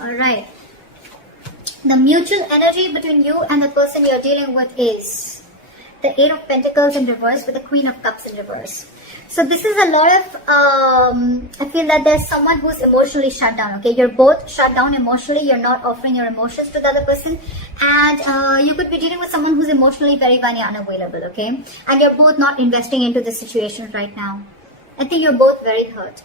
All right. The mutual energy between you and the person you're dealing with is the Eight of Pentacles in reverse with the Queen of Cups in reverse. So this is a lot of, I feel that there's someone who's emotionally shut down, okay? You're both shut down emotionally. You're not offering your emotions to the other person. And you could be dealing with someone who's emotionally very, very unavailable, okay? And you're both not investing into the situation right now. I think you're both very hurt.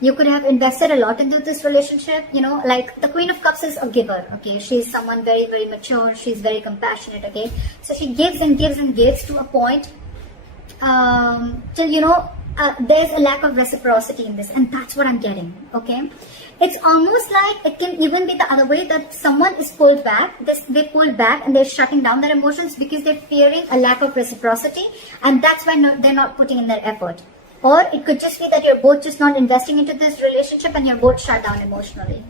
You could have invested a lot into this relationship, you know, like the Queen of Cups is a giver, okay? She's someone very, very mature. She's very compassionate, okay? So she gives and gives and gives to a point till, you know, there's a lack of reciprocity in this. And that's what I'm getting, okay? It's almost like it can even be the other way, that someone is pulled back. They pulled back and they're shutting down their emotions because they're fearing a lack of reciprocity. And that's why they're not putting in their effort. Or it could just be that you're both just not investing into this relationship and you're both shut down emotionally.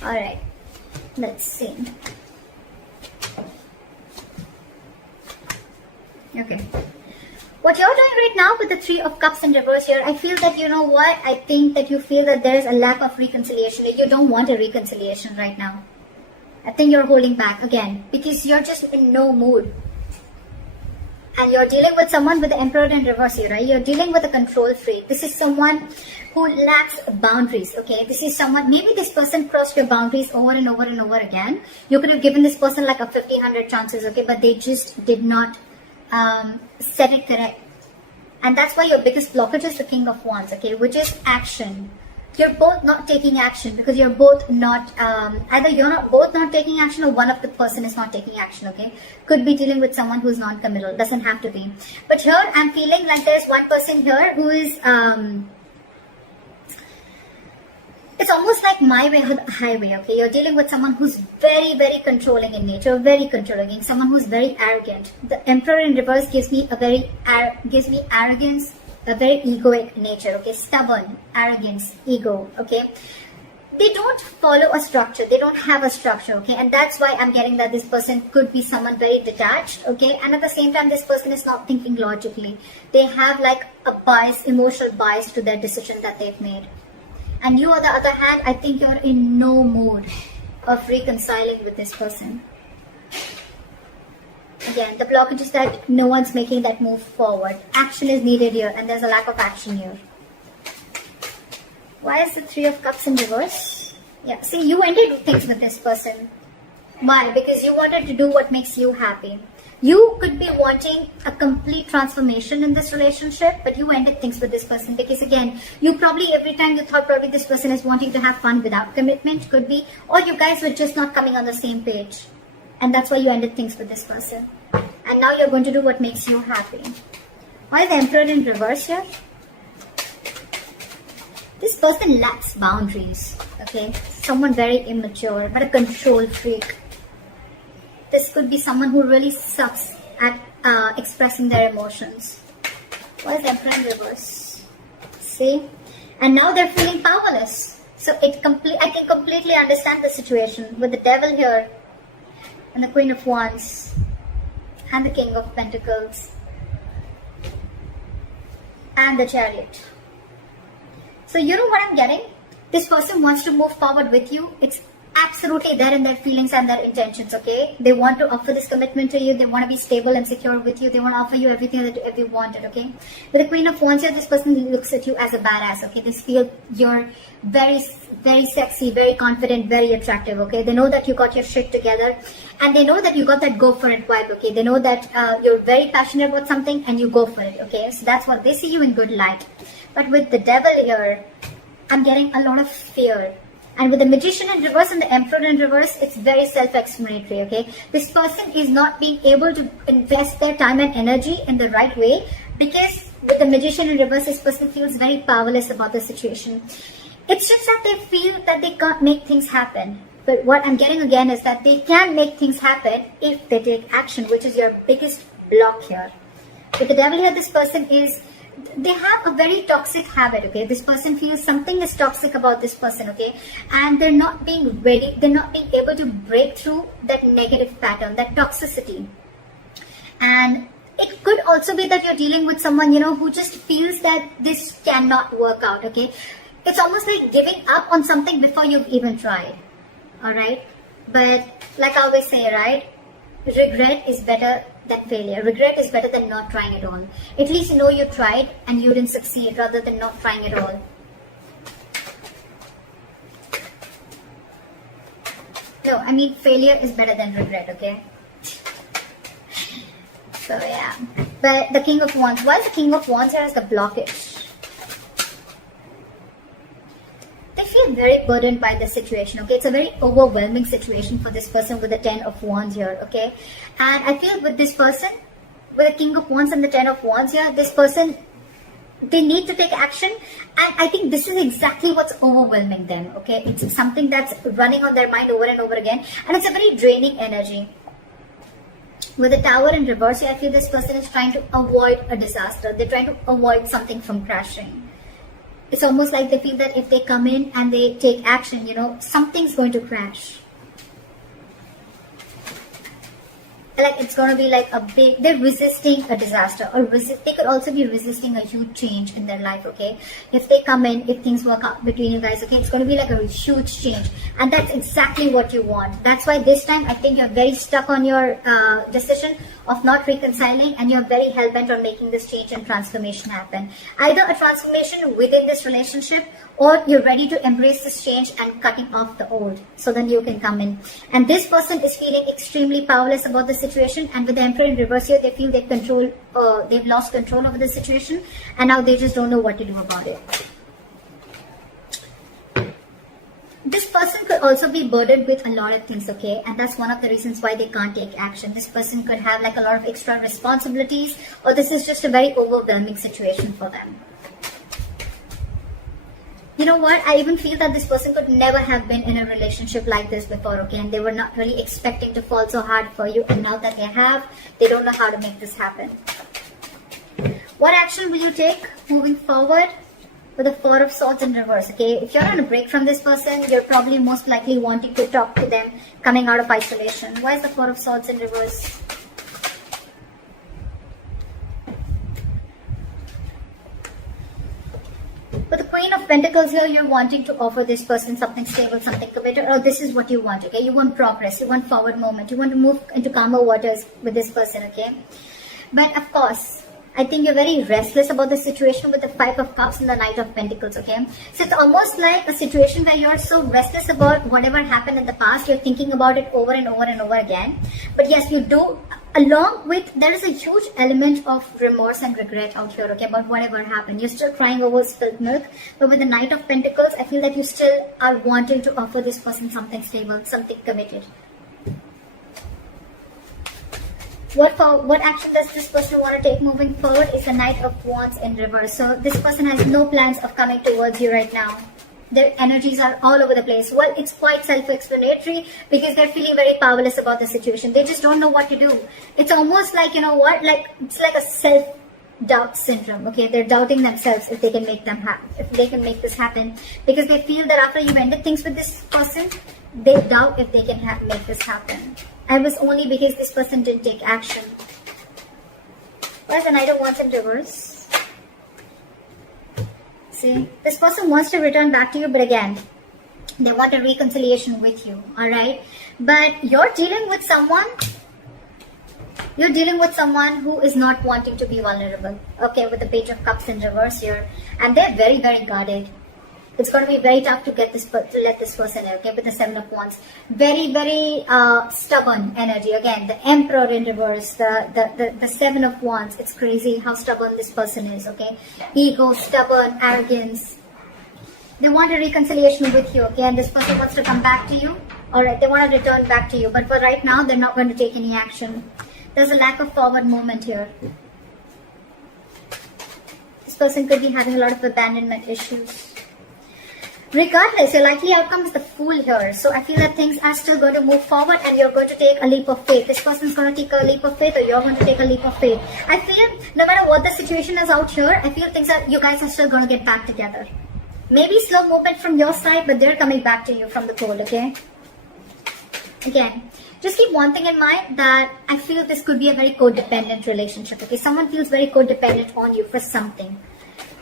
Alright, let's see. Okay. What you're doing right now with the Three of Cups in reverse here, I feel that, you know what, I think that you feel that there is a lack of reconciliation. You don't want a reconciliation right now. I think you're holding back again because you're just in no mood. And you're dealing with someone with the Emperor in reverse here, right? You're dealing with a control freak. This is someone who lacks boundaries, okay? This is someone, maybe this person crossed your boundaries over and over and over again. You could have given this person like a 50, 100 chances, okay? But they just did not set it correct. And that's why your biggest blockage is the King of Wands, okay? Which is action. You're both not taking action because you're both not, either you're not both not taking action or one of the person is not taking action, okay? Could be dealing with someone who's non-committal, doesn't have to be. But here, I'm feeling like there's one person here who is, it's almost like my way or the highway, okay? You're dealing with someone who's very, very controlling in nature, very controlling, someone who's very arrogant. The Emperor in reverse gives me arrogance, a very egoic nature, okay? Stubborn, arrogance, ego, okay? They don't follow a structure. They don't have a structure, okay? And that's why I'm getting that this person could be someone very detached, okay? And at the same time, this person is not thinking logically. They have like a bias, emotional bias to their decision that they've made. And you, on the other hand, I think you're in no mood of reconciling with this person. Again, the blockage is that no one's making that move forward. Action is needed here, and there's a lack of action here. Why is the Three of Cups in reverse? Yeah, see, you ended things with this person. Why? Because you wanted to do what makes you happy. You could be wanting a complete transformation in this relationship, but you ended things with this person because, again, you probably, every time you thought probably this person is wanting to have fun without commitment, could be, or you guys were just not coming on the same page. And that's why you ended things with this person. And now you're going to do what makes you happy. Why is the Emperor in reverse here? This person lacks boundaries, okay? Someone very immature, but a control freak. This could be someone who really sucks at expressing their emotions. Why is the Emperor in reverse? See? And now they're feeling powerless. So I can completely understand the situation with the Devil here and the Queen of Wands and the King of Pentacles and the Chariot. So you know what I'm getting? This person wants to move forward with you. It's absolutely there in their feelings and their intentions, okay? They want to offer this commitment to you. They want to be stable and secure with you. They want to offer you everything that you wanted, okay? With the Queen of Wands here, this person looks at you as a badass, okay? They feel you're very, very sexy, very confident, very attractive, okay? They know that you got your shit together and they know that you got that go for it vibe, okay? They know that you're very passionate about something and you go for it, okay? So that's what they see you in good light. But with the Devil here, I'm getting a lot of fear. And with the Magician in reverse and the Emperor in reverse, it's very self-explanatory, okay? This person is not being able to invest their time and energy in the right way because with the Magician in reverse, this person feels very powerless about the situation. It's just that they feel that they can't make things happen. But what I'm getting again is that they can make things happen if they take action, which is your biggest block here. With the Devil here, this person is... they have a very toxic habit, okay? This person feels something is toxic about this person, okay? And they're not being ready, they're not being able to break through that negative pattern, that toxicity. And it could also be that you're dealing with someone, you know, who just feels that this cannot work out, okay? it's almost like giving up on something before you've even tried. Alright? But like I always say, right? Regret is better than failure. Regret is better than not trying at all. At least you know you tried and you didn't succeed rather than not trying at all. No, I mean failure is better than regret, okay? So yeah. But the King of Wands, why is the King of Wands here as the blockage? They feel very burdened by the situation, okay? It's a very overwhelming situation for this person with the 10 of Wands here, okay? And I feel with this person, with the King of Wands and the 10 of Wands here, this person, they need to take action, and I think this is exactly what's overwhelming them, okay? It's something that's running on their mind over and over again, and it's a very draining energy. With the Tower in reverse, I feel this person is trying to avoid a disaster. They're trying to avoid something from crashing. It's almost like they feel that if they come in and they take action, you know, something's going to crash. Like it's going to be like a big, they're resisting a disaster, or they could also be resisting a huge change in their life, okay? If they come in, if things work out between you guys, okay, it's going to be like a huge change, and that's exactly what you want. That's why this time I think you're very stuck on your decision of not reconciling, and you're very hell-bent on making this change and transformation happen. Either a transformation within this relationship, or you're ready to embrace this change and cutting off the old, so then you can come in. And this person is feeling extremely powerless about the situation, and with the Emperor in reverse here, they feel they've lost control over the situation, and now they just don't know what to do about it. This person could also be burdened with a lot of things, okay? And that's one of the reasons why they can't take action. This person could have like a lot of extra responsibilities, or this is just a very overwhelming situation for them. You know what? I even feel that this person could never have been in a relationship like this before, okay? And they were not really expecting to fall so hard for you. And now that they have, they don't know how to make this happen. What action will you take moving forward? With the Four of Swords in reverse, okay? If you're on a break from this person, you're probably most likely wanting to talk to them coming out of isolation. Why is the Four of Swords in reverse? With the Queen of Pentacles here, you're wanting to offer this person something stable, something committed, or this is what you want, okay? You want progress, you want forward movement, you want to move into calmer waters with this person, okay? But of course, I think you're very restless about the situation with the Five of Cups and the Knight of Pentacles, okay? So it's almost like a situation where you're so restless about whatever happened in the past, you're thinking about it over and over and over again. But yes, you do, along with, there is a huge element of remorse and regret out here, okay, about whatever happened. You're still crying over spilled milk, but with the Knight of Pentacles, I feel that you still are wanting to offer this person something stable, something committed. What action does this person want to take moving forward is the Knight of Wands in reverse. So this person has no plans of coming towards you right now. Their energies are all over the place. Well, it's quite self-explanatory because they're feeling very powerless about the situation. They just don't know what to do. It's almost like, you know what, like it's like a self-doubt syndrome. Okay, they're doubting themselves if they can make this happen, because they feel that after you've ended things with this person, they doubt if they can make this happen. And it was only because this person didn't take action. Where's the Knight of Wands in reverse? See, this person wants to return back to you, but again, they want a reconciliation with you, alright? But you're dealing with someone who is not wanting to be vulnerable, okay, with the Page of Cups in reverse here. And they're very, very guarded. It's going to be very tough to let this person in, okay, with the Seven of Wands. Very, very stubborn energy. Again, the Emperor in reverse, the Seven of Wands. It's crazy how stubborn this person is, okay. Ego, stubborn, arrogance. They want a reconciliation with you, okay, and this person wants to come back to you. Alright, they want to return back to you. But for right now, they're not going to take any action. There's a lack of forward movement here. This person could be having a lot of abandonment issues. Regardless, your likely outcome is the Fool here. So I feel that things are still going to move forward and you're going to take a leap of faith. This person's going to take a leap of faith, or you're going to take a leap of faith. I feel no matter what the situation is out here, I feel you guys are still going to get back together. Maybe slow movement from your side, but they're coming back to you from the cold, okay? Again, just keep one thing in mind, that I feel this could be a very codependent relationship, okay? Someone feels very codependent on you for something.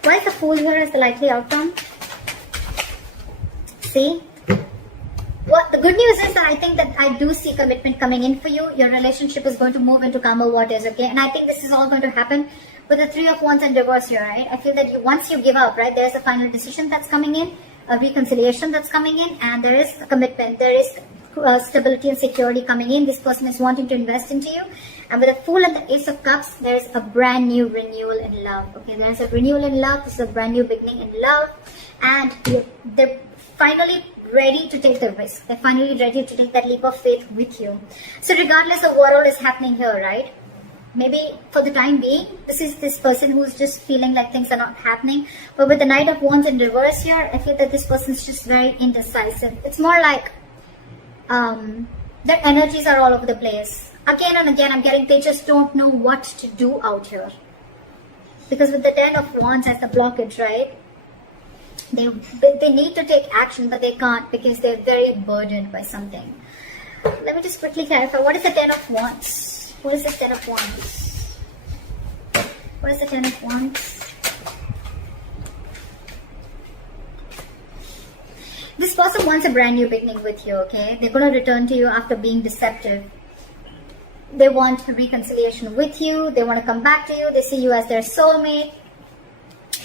Why is the Fool here as the likely outcome? see. Well, the good news is that I think that I do see commitment coming in for you. Your relationship is going to move into calmer waters, okay? And I think this is all going to happen with the Three of Wands in reverse here, right? I feel that once you give up, right, there's a final decision that's coming in, a reconciliation that's coming in, and there is a commitment. There is stability and security coming in. This person is wanting to invest into you. And with the Fool and the Ace of Cups, there's a brand new renewal in love. Okay, there's a renewal in love. This is a brand new beginning in love. And they're finally ready to take the risk. They're finally ready to take that leap of faith with you. So regardless of what all is happening here, right? Maybe for the time being, this is this person who's just feeling like things are not happening. But with the Knight of Wands in reverse here, I feel that this person's just very indecisive. It's more like their energies are all over the place. Again and again, I'm getting they just don't know what to do out here. Because with the Ten of Wands as the blockage, right? They need to take action, but they can't because they're very burdened by something. Let me just quickly clarify. What is the Ten of Wands? What is the Ten of Wands? What is the Ten of Wands? This person wants a brand new beginning with you, okay? They're going to return to you after being deceptive. They want reconciliation with you. They want to come back to you. They see you as their soulmate.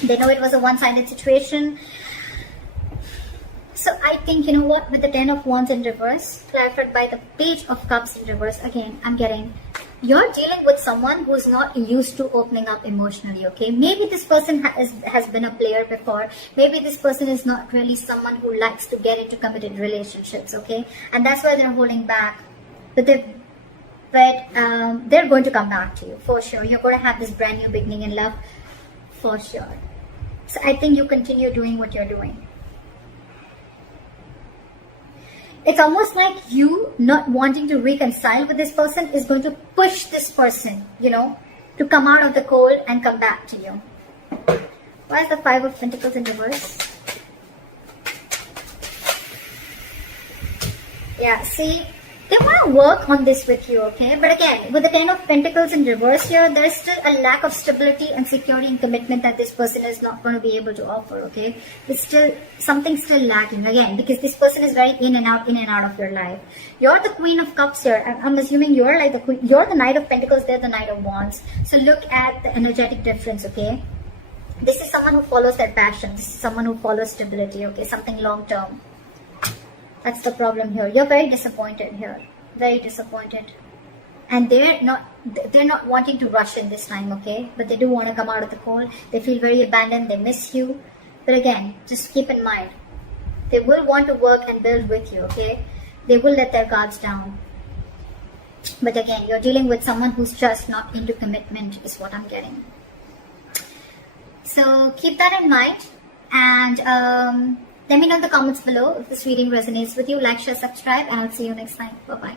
They know it was a one-sided situation. So I think, you know what, with the Ten of Wands in reverse, clarified by the Page of Cups in reverse, again, I'm getting, you're dealing with someone who's not used to opening up emotionally, okay? Maybe this person has been a player before. Maybe this person is not really someone who likes to get into committed relationships, okay? And that's why they're holding back. But they're going to come back to you, for sure. You're going to have this brand new beginning in love, for sure. So I think you continue doing what you're doing. It's almost like you not wanting to reconcile with this person is going to push this person, you know, to come out of the cold and come back to you. Why is the Five of Pentacles in reverse? Yeah, see, they want to work on this with you, okay? But again, with the Ten of Pentacles in reverse here, there's still a lack of stability and security and commitment that this person is not going to be able to offer, okay? It's still, something's still lacking, again, because this person is very in and out of your life. You're the Queen of Cups here. I'm assuming you're like the Queen, you're the Knight of Pentacles, they're the Knight of Wands. So look at the energetic difference, okay? This is someone who follows their passion. This is someone who follows stability, okay? Something long-term. That's the problem here. You're very disappointed here. Very disappointed. And they're not wanting to rush in this time, okay? But they do want to come out of the cold. They feel very abandoned. They miss you. But again, just keep in mind, they will want to work and build with you, okay? They will let their guards down. But again, you're dealing with someone who's just not into commitment is what I'm getting. So keep that in mind. And let me know in the comments below if this reading resonates with you. Like, share, subscribe, and I'll see you next time. Bye-bye.